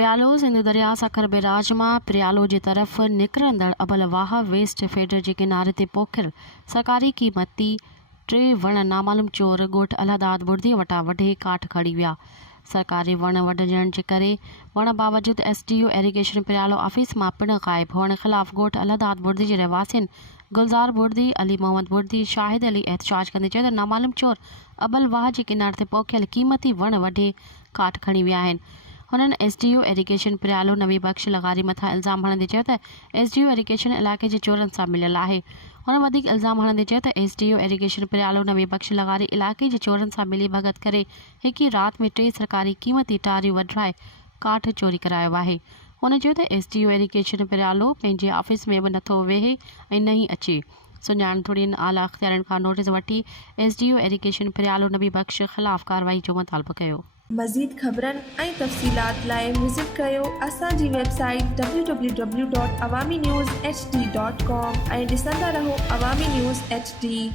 प्रियालो सिंध दरिया सखर बैराज मां प्रियालो जी तरफ़ निकिरंदड़ अबलवाह वेस्ट फेडर जे किनारे ते पोखियल सरकारी क़ीमती 3 वण नामालूम चोर ॻोठ अलहदाद बुर्दी वटां वढे काठ खणी विया। सरकारी वण वढजण जे करे वण बावजूद SDO इरिगेशन प्रियालो ऑफिस मां पिण ग़ाइब हुअण ख़िलाफ़ ॻोठ अलहदाद बुर्दी जे रहवासियुनि गुलज़ार बुर्दी, अली मोहम्मद बुर्दी, शाहिद अली एहतजाज कंदे चयो त नामालूम चोर अबलवाह जे किनारे ते पोखियल क़ीमती वण वढे काठ खणी विया आहिनि। हुननि SDO इरिगेशन प्रियालो नवी बख़्श लगारी मथां इल्ज़ाम हणंदे चयो त SDO इरिगेशन इलाइक़े जे चोरनि सां मिलियल आहे। हुन वधीक इल्ज़ाम हणंदे चयो त SDO इरिगेशन प्रियालो नवी बख़्श लगारी इलाइक़े जे चोरनि सां मिली भगत करे हिक ई राति में 3 सरकारी क़ीमती टारियूं वढाए काठ चोरी करायो आहे। हुन चयो त SDO इरिगेशन प्रियालो पंहिंजे ऑफिस में बि नथो वेहे ऐं न ई अचे। सुञाणथुड़ियुनि आला अख़्तियारनि खां नोटिस वठी SDO इरिगेशन प्रियालो नवी बख़्श ख़िलाफ़ कार्रवाई जो मुतालबो कयो। मज़ीद ख़बरनि ऐं तफ़सीलात लाइ विज़िट कयो असांजी वेबसाइट www.awamiNewsHD.com ऐं ॾिसंदा रहो अवामी न्यूज़ HD।